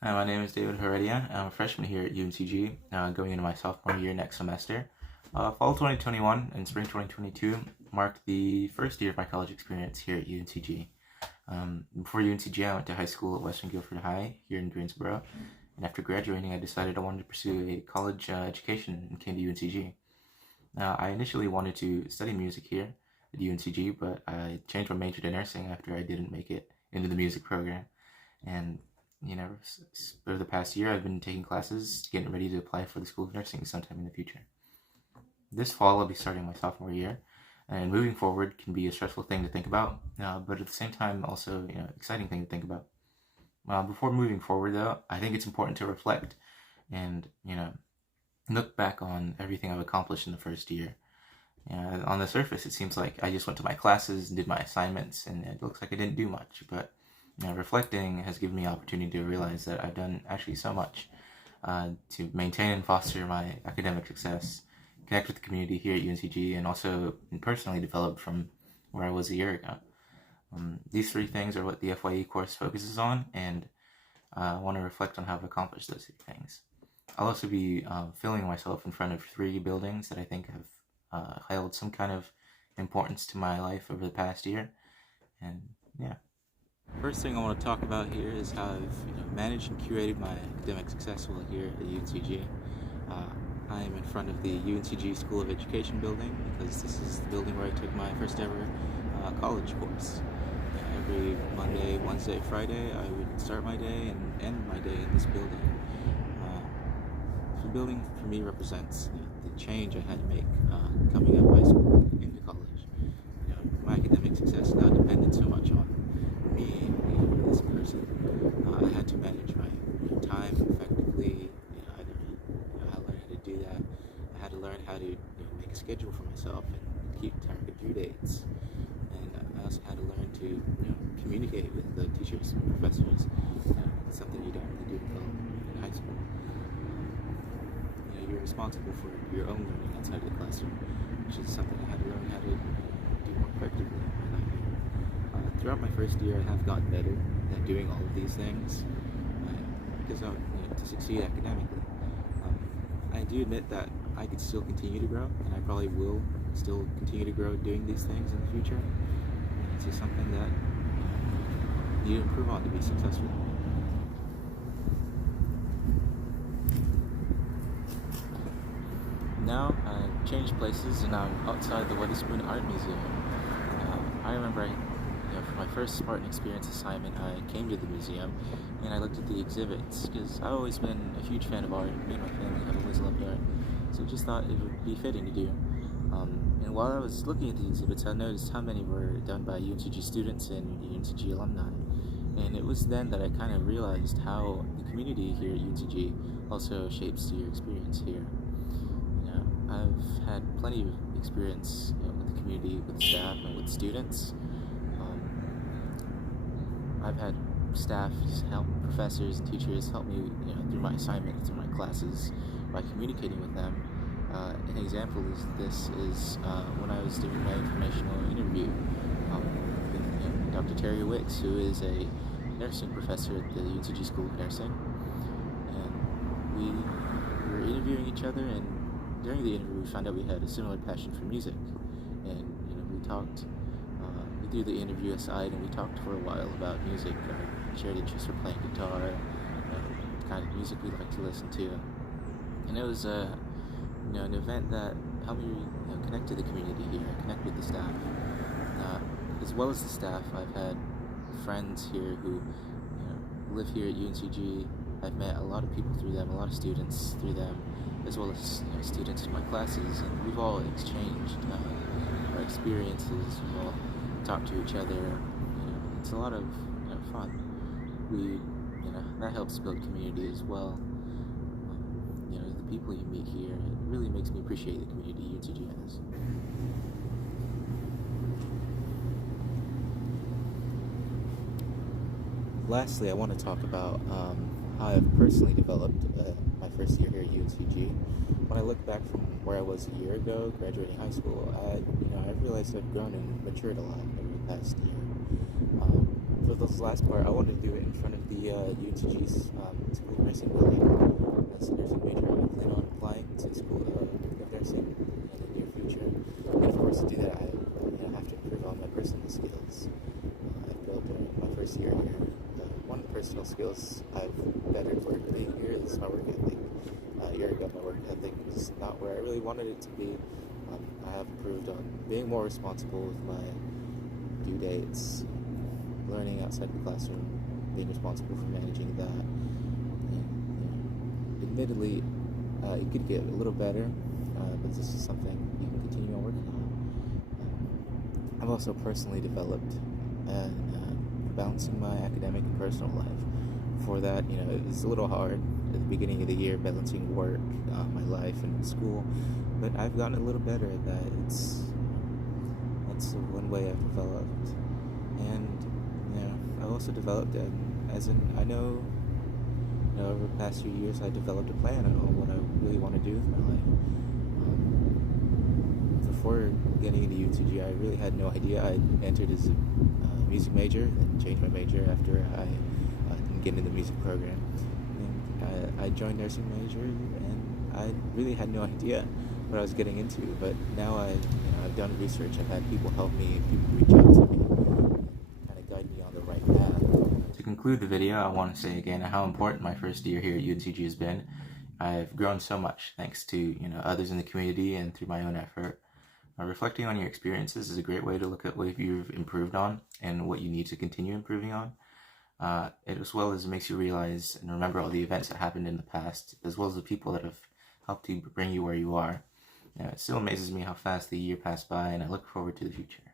Hi, my name is David Heredia. I'm a freshman here at UNCG, going into my sophomore year next semester. Fall 2021 and spring 2022 marked the first year of my college experience here at UNCG. Before UNCG, I went to high school at Western Guilford High here in Greensboro, and after graduating, I decided I wanted to pursue a college education and came to UNCG. Now, I initially wanted to study music here at UNCG, but I changed my major to nursing after I didn't make it into the music program. And over the past year, I've been taking classes, getting ready to apply for the School of Nursing sometime in the future. This fall, I'll be starting my sophomore year, and moving forward can be a stressful thing to think about, but at the same time, also exciting thing to think about. Before moving forward, though, I think it's important to reflect and look back on everything I've accomplished in the first year. On the surface, it seems like I just went to my classes and did my assignments, and it looks like I didn't do much, but reflecting has given me the opportunity to realize that I've done actually so much to maintain and foster my academic success, connect with the community here at UNCG, and also personally develop from where I was a year ago. These three things are what the FYE course focuses on, and I want to reflect on how I've accomplished those three things. I'll also be filming myself in front of three buildings that I think have held some kind of importance to my life over the past year, and yeah. First thing I want to talk about here is how I've managed and curated my academic success while here at UNCG. I am in front of the UNCG School of Education building because this is the building where I took my first ever college course. Every Monday, Wednesday, Friday, I would start my day and end my day in this building. The building for me represents the change I had to make coming out of high school into college. My academic success now depended so much on me being this person. I had to manage my time effectively. I learned how to do that. I had to learn how to make a schedule for myself and keep track of due dates. And I also had to learn to communicate with the teachers and professors. It's something you don't really do in high school. You're responsible for your own learning outside of the classroom, which is something I had to learn how to do more effectively in my life. Throughout my first year, I have gotten better at doing all of these things because to succeed academically. I do admit that I could still continue to grow, and I probably will still continue to grow doing these things in the future. It's just something that you improve on to be successful. Now I've changed places and I'm outside the Wetherspoon Art Museum. I remember for my first Spartan Experience assignment, I came to the museum and I looked at the exhibits because I've always been a huge fan of art. Me and my family have always loved art, so I just thought it would be fitting to do. And while I was looking at the exhibits, I noticed how many were done by UNCG students and UNCG alumni. And it was then that I kind of realized how the community here at UNCG also shapes your experience here. I've had plenty of experience with the community, with staff, and with students. I've had staff help, professors and teachers help me through my assignments, through my classes, by communicating with them. An example is when I was doing my informational interview with Dr. Terry Wicks, who is a nursing professor at the UNCG School of Nursing. And we were interviewing each other, and during the interview, we found out we had a similar passion for music, and we talked. We threw the interview aside, and we talked for a while about music, our shared interest for playing guitar, the kind of music we like to listen to, and it was an event that helped me connect to the community here, connect with the staff. As well as the staff, I've had friends here who live here at UNCG. I've met a lot of people through them, a lot of students through them, as well as students in my classes, and we've all exchanged our experiences. We've all talked to each other. It's a lot of fun. That helps build community as well. The people you meet here, it really makes me appreciate the community UNCG has. Lastly, I want to talk about how I've personally developed my first year here at UNCG. When I look back from where I was a year ago, graduating high school, I realized I've grown and matured a lot over the past year. For this last part, I wanted to do it in front of the UNCG UNCG's School of Nursing building. As a nursing major, I plan on applying to School of Nursing in the near future. And of course, to do that, I have to improve on my personal skills. I've built my first year here. One of the personal skills I've bettered for being here is my work ethic. A year ago, my work ethic was not where I really wanted it to be. I have improved on being more responsible with my due dates, learning outside the classroom, being responsible for managing that. And, admittedly, it could get a little better, but this is something you can continue on working on. I've also personally developed balancing my academic and personal life. For that, it was a little hard at the beginning of the year balancing work, my life, and school, but I've gotten a little better at that. That's one way I've developed, and I also developed I know over the past few years I developed a plan on what I really want to do with my life. Before getting into UNCG, I really had no idea. I entered as a music major, then changed my major after I didn't get into the music program. And I joined nursing major, and I really had no idea what I was getting into. But now I've done research. I've had people help me, people reach out to me, kind of guide me on the right path. To conclude the video, I want to say again how important my first year here at UNCG has been. I've grown so much thanks to others in the community and through my own effort. Reflecting on your experiences is a great way to look at what you've improved on and what you need to continue improving on. As well as makes you realize and remember all the events that happened in the past, as well as the people that have helped you bring you where you are. It still amazes me how fast the year passed by, and I look forward to the future.